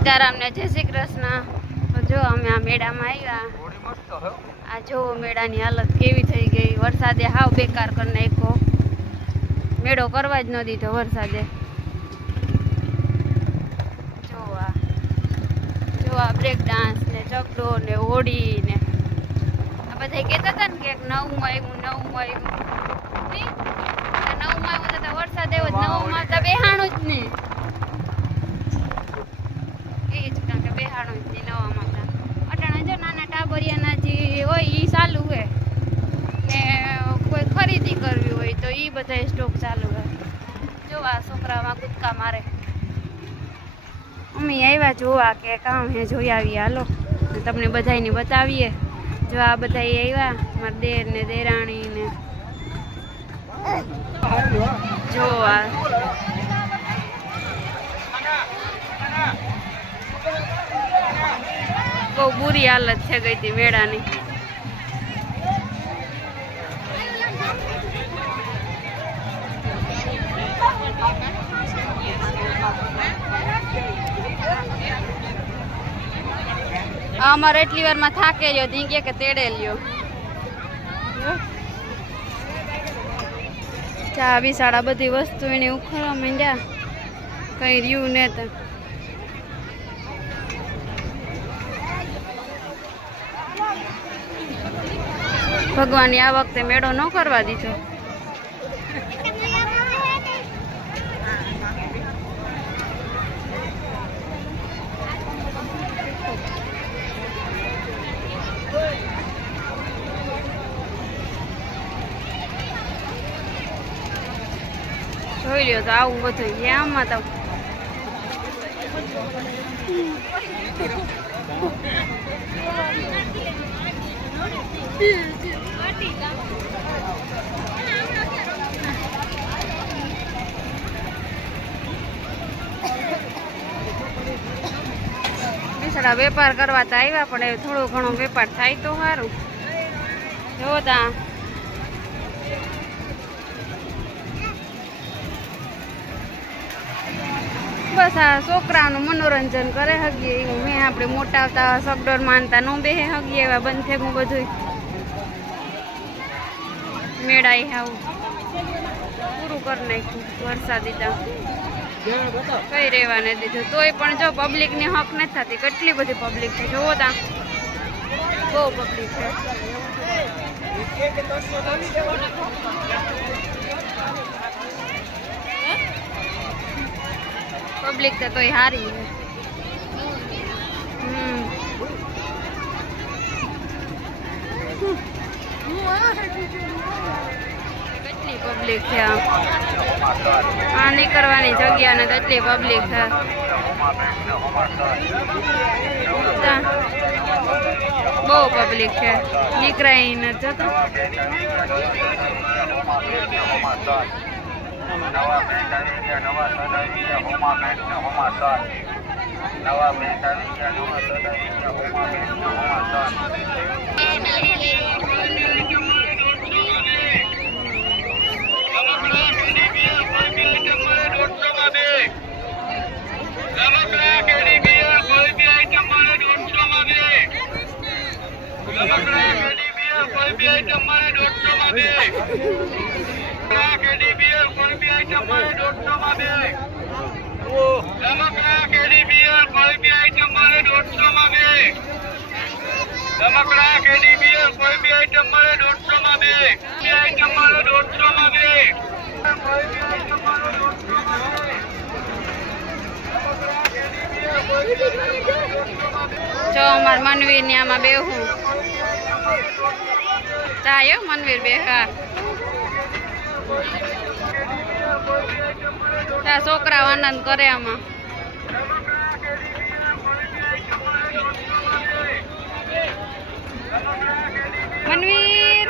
સીતારામ ને જય શ્રી કૃષ્ણ। તો જો અમે આ મેળામાં આવ્યા। આ જો મેળાની હાલત કેવી થઈ ગઈ। વરસાદે હાવ બેકાર કરી નાખ્યો। મેળો કરવા જ ન દીધો વરસાદે। જો આ બ્રેક ડાન્સ ને ચકડો ને હોડી ને આ બધા કહેતા હતા ને કે નવું આવ્યું તો વરસાદ આવ્યો નવું માં તો બેહાણું જ ને બેહાડો નવા માતા અટાણા જો નાના ટાબરિયાના જે હોય એ ચાલુ હોય ને કોઈ ખરીદી કરવી હોય તો એ બધા સ્ટોક ચાલુ હોય। જો આ છોકરામાં કૂદકા મારે। અમે આવ્યા જોવા કે કામ હે જોઈ આવીએ હાલો તમને બધાને બતાવીએ। જો આ બધા આવ્યા મારા દેર ને દેરાણી ને જો આ બહુ બુરી હાલત છે ગઈ હતી મેળાની। અમારે એટલી વારમાં થાકે રહ્યો ધીંગે કે તેડે લ્યો। ચા બિસાડા બધી વસ્તુ એની ઉખડવા માંડ્યા કઈ રહ્યું ને તો ભગવાનની આ વખતે મેળો ન કરવા દીધો। જોઈ લ્યો તો આવું બધું છે આમાં તો બિચારા વેપાર કરવા તો આવ્યા પણ થોડો ઘણો વેપાર થાય તો સારું। જો તા બસ આ છોકરાનું મનોરંજન કરે હગીએ એવું મેં આપણે મોટા આવતા સગડોર માનતા નો બેહે હગીએ એવા બંધ થયું બધું મેળાએ આવું પૂરું કરી નાખ્યું વરસાદી તા કઈ રહેવા નહીં દીધું। તોય પણ જો પબ્લિકની હક નથી થતી કેટલી બધી પબ્લિક છે જોવો તા બહુ પબ્લિક છે। પબ્લિક તો તોય હારી છે। કેટલી પબ્લિક છે આ નીકળવાની જગ્યા ને કેટલી પબ્લિક છે। બહુ પબ્લિક છે નીકળાય ને જતો નવા બેટ આવી ગયા નવા સદ આવી ગયા હોમા બેટ ને હોમા સદ નવા બેટ આવી ગયા નવા સદ આવી ગયા હોમા બેટ ને હોમા સદ જો અમાર મનવીર ને આમાં બેહું ચાયો મનવીર બેહા છોકરા આનંદ કરે આમાં। મનવીર